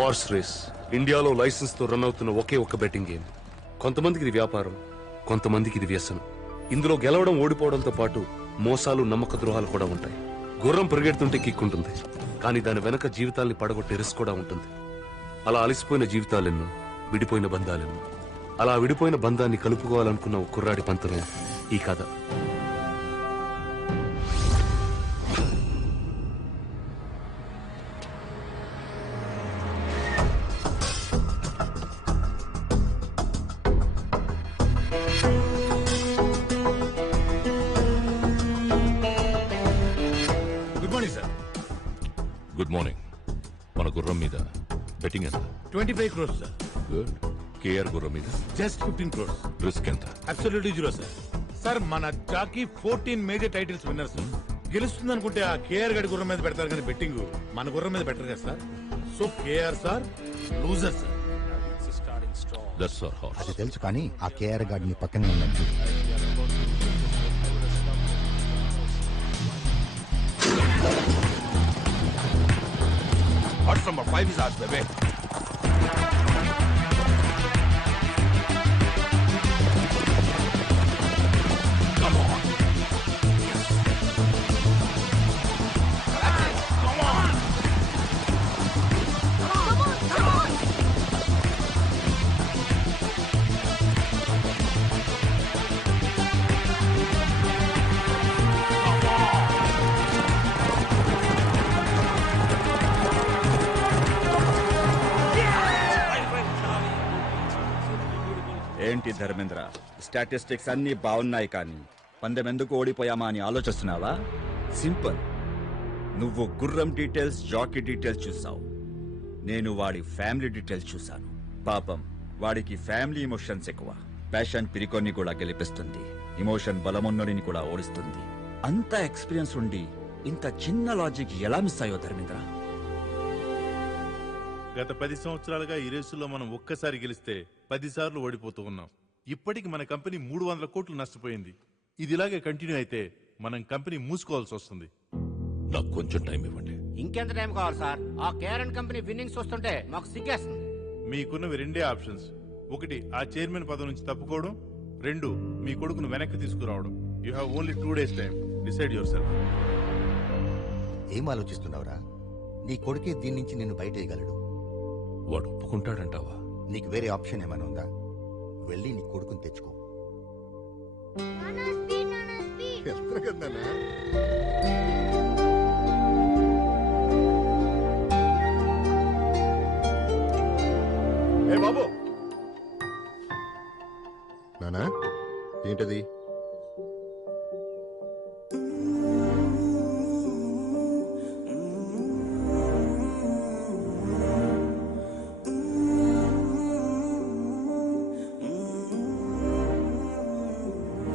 Horse race ఇండియాలో licence తో run అవుతున్న ఒకే ఒక్క బెట్టింగ్ గేమ్. కొంతమందికి ఇది వ్యాపారం, కొంతమందికి ఇది వ్యసనం. ఇందులో గెలవడం ఓడిపోవడంతో పాటు మోసాలు, నమ్మక ద్రోహాలు కూడా ఉంటాయి. గుర్రం పరిగెడుతుంటే కిక్కుంటుంది, కానీ దాని వెనక జీవితాల్ని పడగొట్టే రిస్క్ కూడా ఉంటుంది. అలా అలసిపోయిన జీవితాలెన్నో, విడిపోయిన బంధాలెన్నో. అలా విడిపోయిన బంధాన్ని కలుపుకోవాలనుకున్న ఒక కుర్రాడి పంతమే ఈ కథ. Good morning. మన గుర్రం మీద బెట్టింగ్ ఎంత? 25 crores సార్. గుడ్. కేఆర్ గుర్రం మీద జస్ట్ 15 crores. రిస్క్ ఎంత? Absolutely zero sir. సార్ మన jockey 14 major titles winner sir. గెలుస్తుంది అనుకుంటే ఆ కేఆర్ గడి గుర్రం మీద పెడతారు కానీ బెట్టింగ్ మన గుర్రం మీద పెట్టరు కదా sir. So KR sir loser sir. That's our horse. అది తెలుసు కానీ ఆ కేఆర్ గాడిని పక్కనే ఉన్నట్టు. Horse number 5 is ours, baby. Come on. Come on. ఏంటి ధర్మేంద్ర, స్టాటిస్టిక్స్ అన్ని బాగున్నాయి కానీ పందెం ఎందుకు ఓడిపోయామా అని ఆలోచిస్తున్నావా? సింపుల్. నువ్వు గుర్రం డీటెయిల్స్, జాకీ డీటెయిల్స్ చూసావు. నేను వాడి ఫ్యామిలీ డీటెయిల్స్ చూశాను. పాపం వాడికి ఫ్యామిలీ ఎమోషన్స్ ఎక్కువ. ప్యాషన్ పిరికొన్ని కూడా గెలిపిస్తుంది, ఎమోషన్ బలమున్నడిని కూడా ఓడిస్తుంది. అంత ఎక్స్పీరియన్స్ ఉండి ఇంత చిన్న లాజిక్ ఎలా మిస్ అయ్యో ధర్మేంద్ర? గత 10 సంవత్సరాలుగా ఈ రేసులో మనం ఒక్కసారి గెలిస్తే 10 సార్లు ఓడిపోతూ ఉన్నాం. ఇప్పటికి మన కంపెనీ 300 కోట్లు నష్టపోయింది. ఇది ఇలాగే కంటిన్యూ అయితే మనం కంపెనీ మూసుకోవాల్సి వస్తుంది. నాకు కొంచెం టైం ఇవ్వండి. ఇంకెంత టైం కావాలి సార్? ఆ కేఆర్ఎన్ కంపెనీ విన్నింగ్స్ వస్తుంటే మాకు సిగ్గేస్తుంది. మీకున్నవి రెండే ఆప్షన్స్. ఒకటి ఆ చైర్మన్ పదవి నుంచి తప్పుకోవడం, 2 మీ కొడుకును వెనక్కి తీసుకురావడం. You have only 2 days time. Decide your self. ఏం ఆలోచిస్తున్నావురా? నీ కొడుకే దీని నుంచి నిన్ను బయటేయగలడు. వాడు ఒప్పుకుంటాడంటావా? నీకు వేరే ఆప్షన్ ఏమైనా ఉందా? వెళ్ళి నీ కొడుకుని తెచ్చుకో. బాబు నానా, ఏంటది?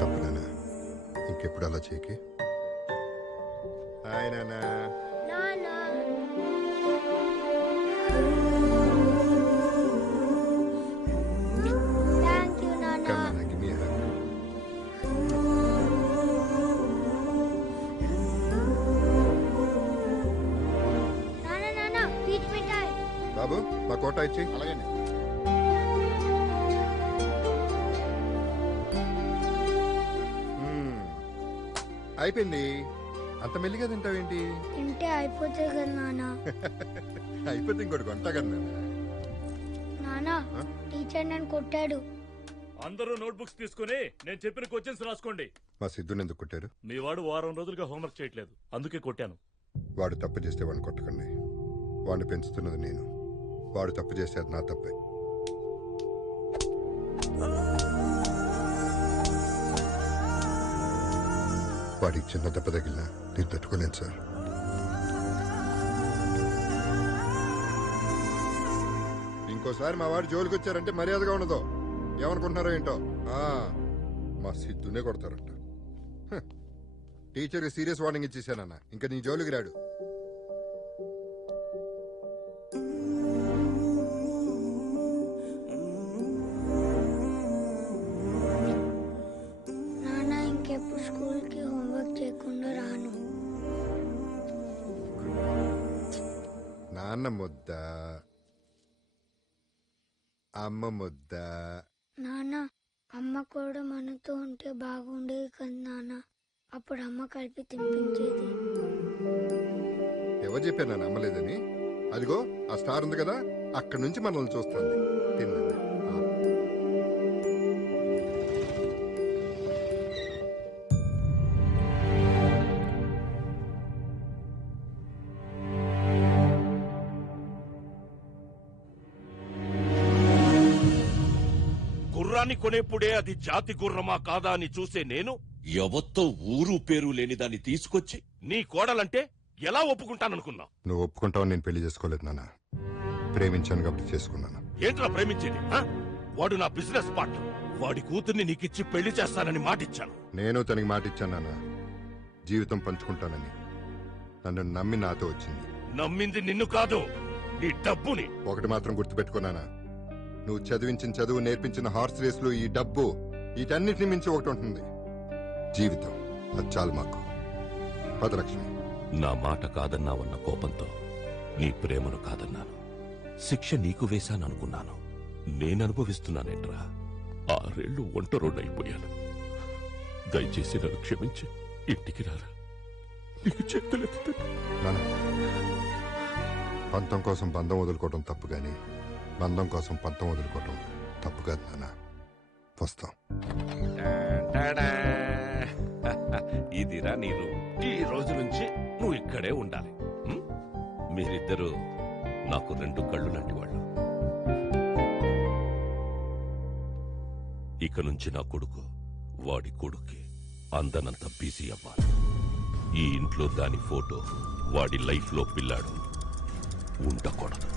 తప్పు నానా, ఇంకెప్పుడు అలా చేయకి. హాయ్ నానా. Come Nana, give me a hug. బాబు, మా కోట ఇచ్చి. అలాగే. అయిపోయింది. అంత మెల్లిగా తింటావేంటి? తింటే అయిపోతుంది కదా నాన్న. అయిపోతే ఇంకోటి కొంటా కదా నాన్న. టీచర్ నన్ను కొట్టాడు. అందరూ నోట్బుక్స్ తీసుకుని నేను చెప్పిన క్వశ్చన్స్ రాసుకోండి. మా సిద్ధుని ఎందుకు కొట్టారు? మీ వాడు వారం రోజులుగా హోంవర్క్ చేయట్లేదు, అందుకే కొట్టాను. వాడు తప్పు చేస్తే వాడిని కొట్టకండి. వాడిని పెంచుతున్నది నేను. వాడు తప్పు చేస్తే అది నా తప్పే. వాడికి చిన్న దెబ్బ తగిలినా నేను తట్టుకోలేను సార్. ఇంకోసారి మా వాడు జోలికి వచ్చారంటే మర్యాదగా ఉండదు. ఏమనుకుంటున్నారో ఏంటో. మా సిద్ధునే కొడతారంట. టీచర్కి సీరియస్ వార్నింగ్ ఇచ్చేసానన్న. ఇంకా నీ జోలికి రాడు. నాన్న ఇంకెప్పుడు స్కూల్కి హోంవర్క్ చేయకుండా రాను. నాన్న ముద్ద అమ్మ ముద్ద. నాన్న అమ్మ కూడా మనతో ఉంటే బాగుండేది కదా నాన్న. అప్పుడు అమ్మ కలిపి తినిపించేది. ఎవరు చెప్పారు నన్ను అమ్మలేదని? అదిగో ఆ స్టార్ ఉంది కదా, అక్కడి నుంచి మనల్ని చూస్తుంది. తిన్నా. గుర్రాన్ని కొనేప్పుడే అది జాతి గుర్రమా కాదా అని చూసే నేను ఎవత్తో ఊరు పేరు లేని దాన్ని తీసుకొచ్చి నీ కోడలంటే ఎలా ఒప్పుకుంటాననుకున్నావు? నువ్వు ఒప్పుకుంటావు నేను పెళ్లి చేసుకోలేదు నాన్న. ప్రేమించాను కాబట్టి చేసుకున్నాను. ఏంట్రా ప్రేమించేది? ఆ? వాడు నా బిజినెస్ పార్ట్నర్. వాడి కూతుర్ని నీకిచ్చి పెళ్లి చేస్తానని మాటిచ్చాను. నేను తనకి మాట ఇచ్చాను నాన్న, జీవితం పంచుకుంటానని. నన్ను నమ్మి నాతో వచ్చింది. నమ్మింది నిన్ను కాదు, నీ డబ్బుని. ఒకటి మాత్రం గుర్తుపెట్టుకున్నానా, నువ్వు చదివించిన చదువు, నేర్పించిన హార్స్ రేసులు, ఈ డబ్బు, వీటన్నిటిని మించి ఒకటి ఉంటుంది, జీవితం. అది చాలు మాకు. పదలక్ష్మి. నా మాట కాదన్నావన్న కోపంతో నీ ప్రేమను కాదన్నాను. శిక్ష నీకు వేశాననుకున్నాను. నేననుభవిస్తున్నానేంట్రా? 6 ఏళ్లు ఒంటరోడైపోయాను. దయచేసి నన్ను క్షమించి ఇంటికి రారా. నీకు చేతులెత్తుతాను. నాన్న, పంతం కోసం బంధం వదులుకోవటం తప్పు గాని బంధం కోసం పంతం వదులుకోవటం తప్పు కాదు నాన్న. వస్తాం. ఇదిరా నీ రూమ్. ఈ రోజు నుంచి నువ్వు ఇక్కడే ఉండాలి. మీరిద్దరూ నాకు 2 కళ్ళు లాంటి వాళ్ళు. ఇక నుంచి నా కొడుకు వాడి కొడుక్కి అందనంత బిజీ అవ్వాలి. ఈ ఇంట్లో దాని ఫోటో, వాడి లైఫ్ లో పిల్లాడు ఉండకూడదు.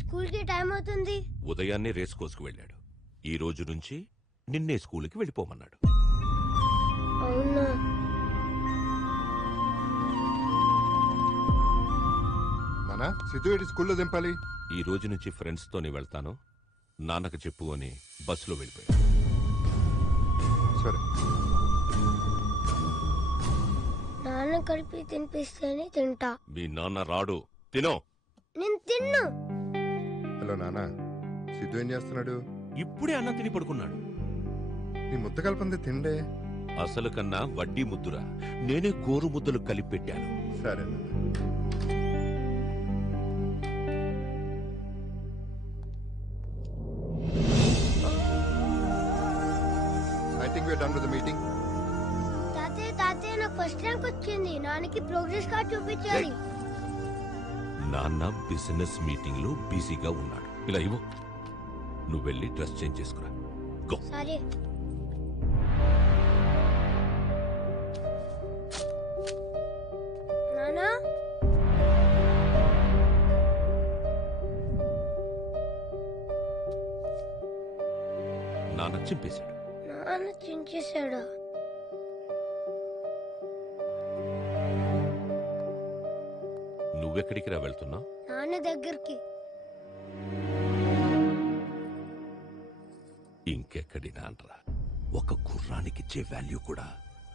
స్కూల్ కి టైం అవుతుంది. ఉదయాన్నే రేస్ కోసుకు వెళ్ళాడు. ఈ రోజు నుంచి నిన్నే స్కూల్కి వెళ్ళిపోమన్నాడు. అవునా? నాన్న, సిద్ధు స్కూల్లో దింపాలి. ఈ రోజు నుంచి ఫ్రెండ్స్ తోనే వెళ్తాను, నాన్నకు చెప్పు అని బస్సులో వెళ్ళిపోయాడు. సరే. నాన్న కలిపి తినిపిస్తేనే తింటా. మీ నాన్న రాడు, తినో. నేను తిన్ను. హలో నాన్న, సిద్ధు ఏం చేస్తున్నాడు? ఇప్పుడే అన్నం తిని పడుకున్నాడు. నీ ముద్ద కలపంది తిండే. అసలు కన్నా వడ్డీ ముద్దురా, నేనే గోరు ముద్దలు కలిపి పెట్టాను. సరే నాన్న. I think we're done with the meeting. తాతయ్య నాకు ఫస్ట్ ర్యాంక్ వచ్చింది. నాన్నకి ప్రోగ్రెస్ కార్డ్ చూపించాలి. నాన్న బిజినెస్ మీటింగ్ లో బిజీగా ఉన్నాడు. ఇలా ఇవ్వు, నువ్వు వెళ్ళి డ్రెస్ చేంజ్ చేసుకురా. గో. సరే. నానా, నాన్న చింపేశాడు. నాన్న చించేశాడా? నువ్వెక్కడికి రా వెళ్తున్నావు? నాన్న దగ్గరికి. ఇంకెక్కడి నాన్నరా? ఒక గుర్రానికిచ్చే వాల్యూ కూడా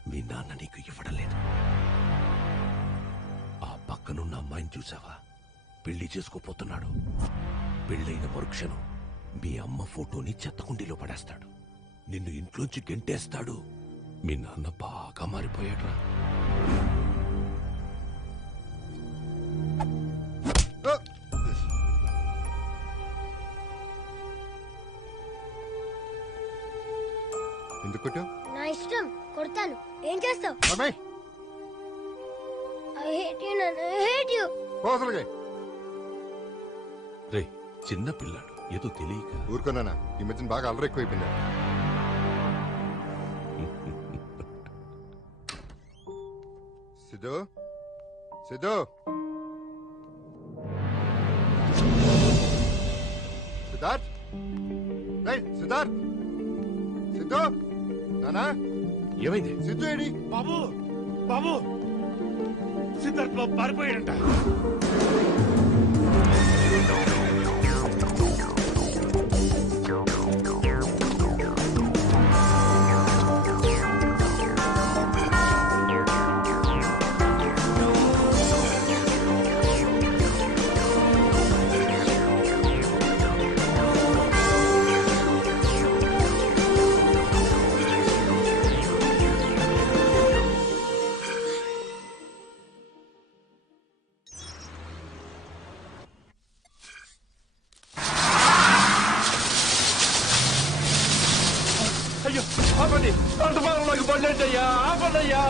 మీ నాన్న నీకు ఇవ్వడం లేదు. ఆ పక్కనున్న అమ్మాయిని చూసావా? పెళ్లి చేసుకోపోతున్నాడు. పెళ్ళైన మరుక్షణం మీ అమ్మ ఫోటోని చెత్తకుండీలో పడేస్తాడు. నిన్ను ఇంట్లోంచి గెంటేస్తాడు. మీ నాన్న బాగా మారిపోయాడురా. ఎందుకు కొట్టావు? నా ఇష్టం, కొడతాను. ఏం చేస్తావు? అమ్మాయి I hate you, Nana. I hate you. పోసలుగా రే, చిన్న పిల్లాడు, ఏదో తెలియక. ఊరుకున్నానా, ఈ మధ్యన బాగా అల్లరి ఎక్కువైపోయింది. సిద్ధు, సిద్ధు, సిద్ధార్థ్, సిద్ధార్థ్, సిద్ధు, నానా ఏమైంది? సిద్ధు ఏడి? బాబు బాబు, సిద్ధార్థ్ బాబు పారిపోయాడంట. ఆపండి పంట పొలంలోకి పడలేండి అయ్యా ఆపండి అయ్యా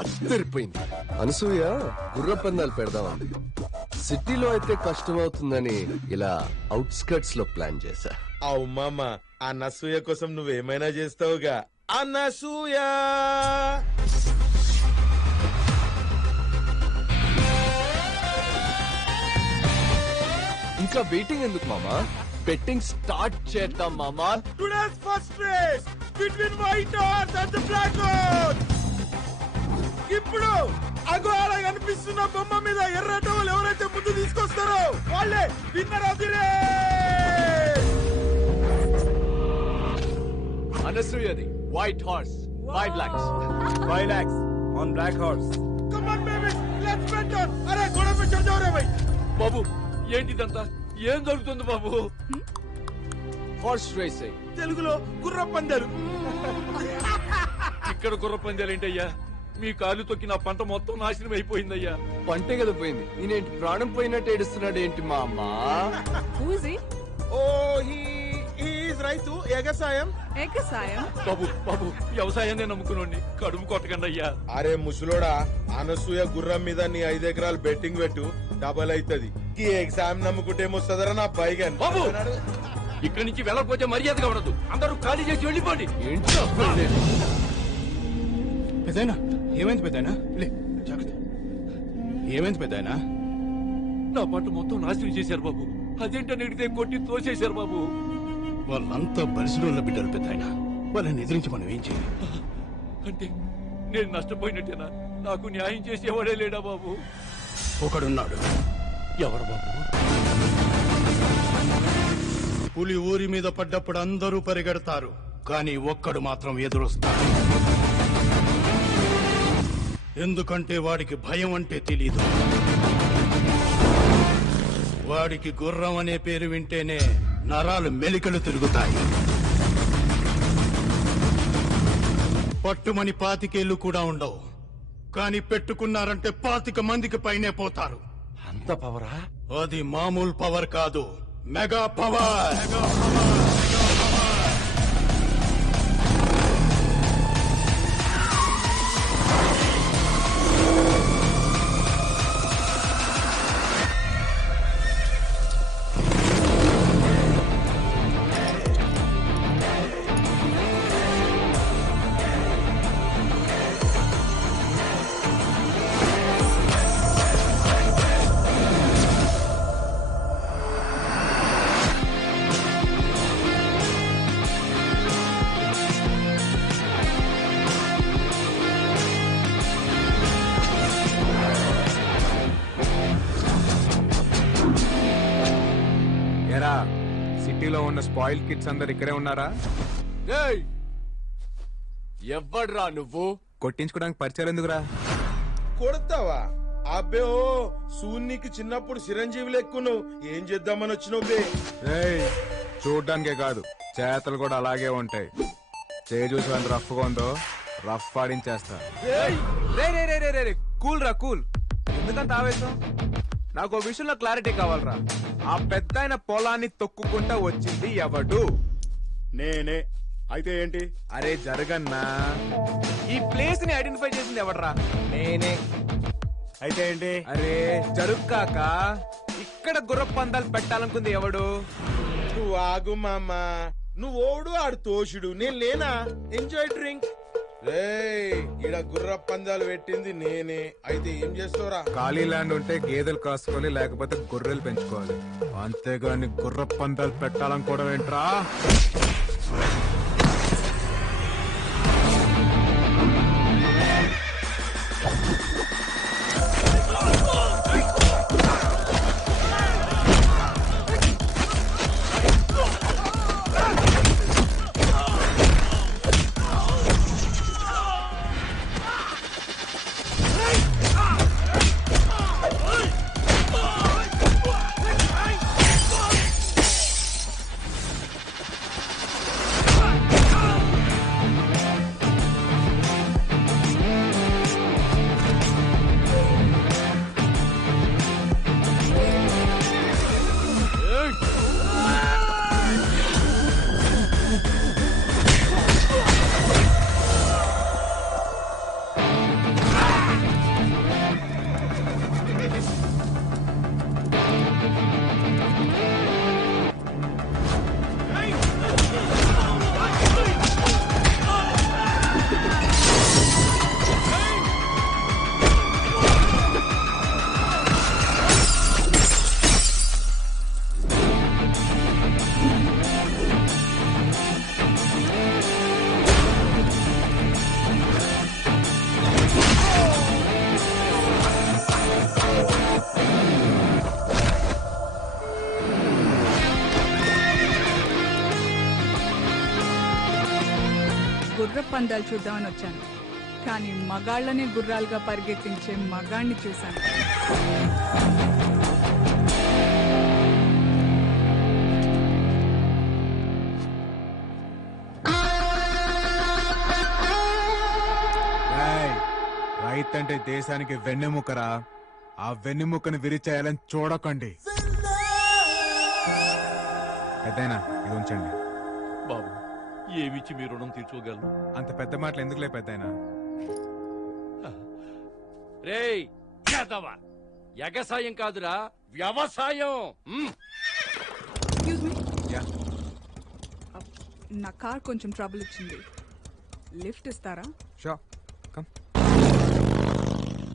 అద్దరిపోయింది. అనసూయ గుర్ర పందాలు పెడదామంది. సిటీలో అయితే కష్టం అవుతుందని ఇలా అవుట్స్కర్ట్స్ లో ప్లాన్ చేశా. అవు మామ ఆ నసూయ కోసం నువ్వేమైనా చేస్తావుగా. అనసూయ ఇంకా వెయిటింగ్ ఎందుకు మామా? బెట్టింగ్ స్టార్ట్ చేద్దాం మామా. Today's first race between white horse and the black horse. ఇప్పుడు అగో అలా కనిపిస్తున్న బొమ్మ మీద ఎర్ర టవల్ ఎవరైతే ముందు తీసుకొస్తారో వాళ్ళే విన్నర్ ఆఫ్ ది రేస్. అనసూయది white horse 5 lakhs. 5 lakhs on black horse. Come on babies let's bet on. అరే గొడవ पे चल जाओ रे भाई. బాబు ఏంటిదంతా ఏం జరుగుతుంది బాబు? హార్స్ రేసింగ్ తెలుగులో గుర్ర పందాలు. ఇక్కడ గుర్ర పందాలు ఏంటయ్యా? మీ కాలు తొక్కి నా పంట మొత్తం నాశనం అయిపోయిందయ్యా. పంటే కదా పోయింది. నేనేంటి ప్రాణం పోయినట్టు ఏడుస్తున్నాడు ఏంటి మా అమ్మ? ఓ హీ ఈజ్ రైతు ఎగసాయం. బాబు బాబు వ్యవసాయాన్ని నమ్ముకునండి, కడుపు కొట్టకండి అయ్యా. అరే ముసలోడా, అనసూయ గుర్రం మీద నీ 5 ఎకరాలు బెట్టింగ్ పెట్టు, డబల్ అవుతుంది. ఈ ఎగ్జామ్ నమ్ముకుంటే ఏమొస్తుందరా నా పైగా. బాబు ఇక్కడి నుంచి వెళ్ళకపోతే మర్యాదగా ఉండదు. అందరూ ఖాళీ చేసి వెళ్ళిపోండి. ఏంటి పెద్దయినా ఏమైంది? పెద్దయినా జాగ్రత్త. ఏమైంది పెద్దయినా? నా పంట మొత్తం నాశనం చేశారు బాబు. అదేంటని అడిగితే కొట్టి తోసేశారు బాబు. వాళ్ళంతా బలిసిన బిడ్డలు పెద్దయినా. వాళ్ళని ఎదిరించి మనం ఏం చేయాలి? అంటే నేను నష్టపోయినట్టేనా? నాకు న్యాయం చేసేవాడే లేడా బాబు? ఒకడున్నాడు. ఎవరు బాబు? పులి ఊరి మీద పడ్డప్పుడు అందరూ పరిగెడతారు, కానీ ఒక్కడు మాత్రం ఎదురొస్తాడు. ఎందుకంటే వాడికి భయం అంటే తెలీదు. వాడికి గుర్రం అనే పేరు వింటేనే నరాలు మెలికలు తిరుగుతాయి. పట్టుమని 25 ఏళ్ళు కూడా ఉండవు, కానీ పెట్టుకున్నారంటే 25 మందికి పైనే పోతారు. అంత పవరా? అది మామూలు పవర్ కాదు, మెగా పవర్. సిటీలో ఉన్న స్పాయిల్ కిడ్స్ అందరు ఇక్కడే ఉన్నారా? ఎవడ్రా నువ్వు? కొట్టించుకోవడానికి పరిచయాలు ఎందుకురా? కొడతావా? అబ్బే ఓ సూన్నికి చిన్నప్పుడు చిరంజీవి లెక్కును. ఏం చేద్దామని వచ్చినావు బే? చూడ్డానికే కాదు, చేతలు కూడా అలాగే ఉంటాయి. చేయి చూసి వాళ్ళు రఫ్ గా ఉందో రఫ్ ఆడించేస్తా. కూల్ రా కూల్. ఎందుకంత ఆవేశం? నాకు విషయంలో క్లారిటీ కావాలరా. ఆ పెద్ద పొలాన్ని తొక్కుకుంటా వచ్చింది ఎవడు? నేనే. అయితే ఏంటి? అరే జరగన్నా, ఈ ప్లేస్ ని ఐడెంటిఫై చేసింది ఎవడరా? నేనే. అయితే ఏంటి? అరే జరుక్కాక ఇక్కడ గుర్ర పందాలు పెట్టాలనుకుంది ఎవడు? నువ్వు ఆగు మామా. నువ్వు ఓడు ఆడు తోషుడు, నేను లేనా? Enjoy drink. ఈడ గుర్ర పందాలు పెట్టింది నేనే. అయితే ఏం చేస్తావురా? ఖాళీ ల్యాండ్ ఉంటే గేదెలు కాసుకోవాలి, లేకపోతే గొర్రెలు పెంచుకోవాలి. అంతేగాని గుర్ర పందాలు పెట్టాలనుకోవడం ఏంట్రా? గుర్ర పందాలు చూద్దామని వచ్చాను, కానీ మగాళ్ళనే గుర్రాలుగా పరిగెత్తించే మగాణ్ణి చూశాను. రైతంటే దేశానికి వెన్నెముకరా. ఆ వెన్నెముకను విరిచేయాలని చూడకండి. పెద్దయినా ఇది ఉంచండి. బాబు, ఏమిచ్చి మీ రుణం తీర్చుకోగలను? అంత పెద్ద మాటలు ఎందుకులే పెద్దయినా. రేయ్ యాదవా, ఎగసాయం కాదురా వ్యవసాయం. ఎక్స్క్యూజ్ మీ, నా కార్ కొంచెం ట్రబుల్ ఇచ్చింది, లిఫ్ట్ ఇస్తారా? Show come.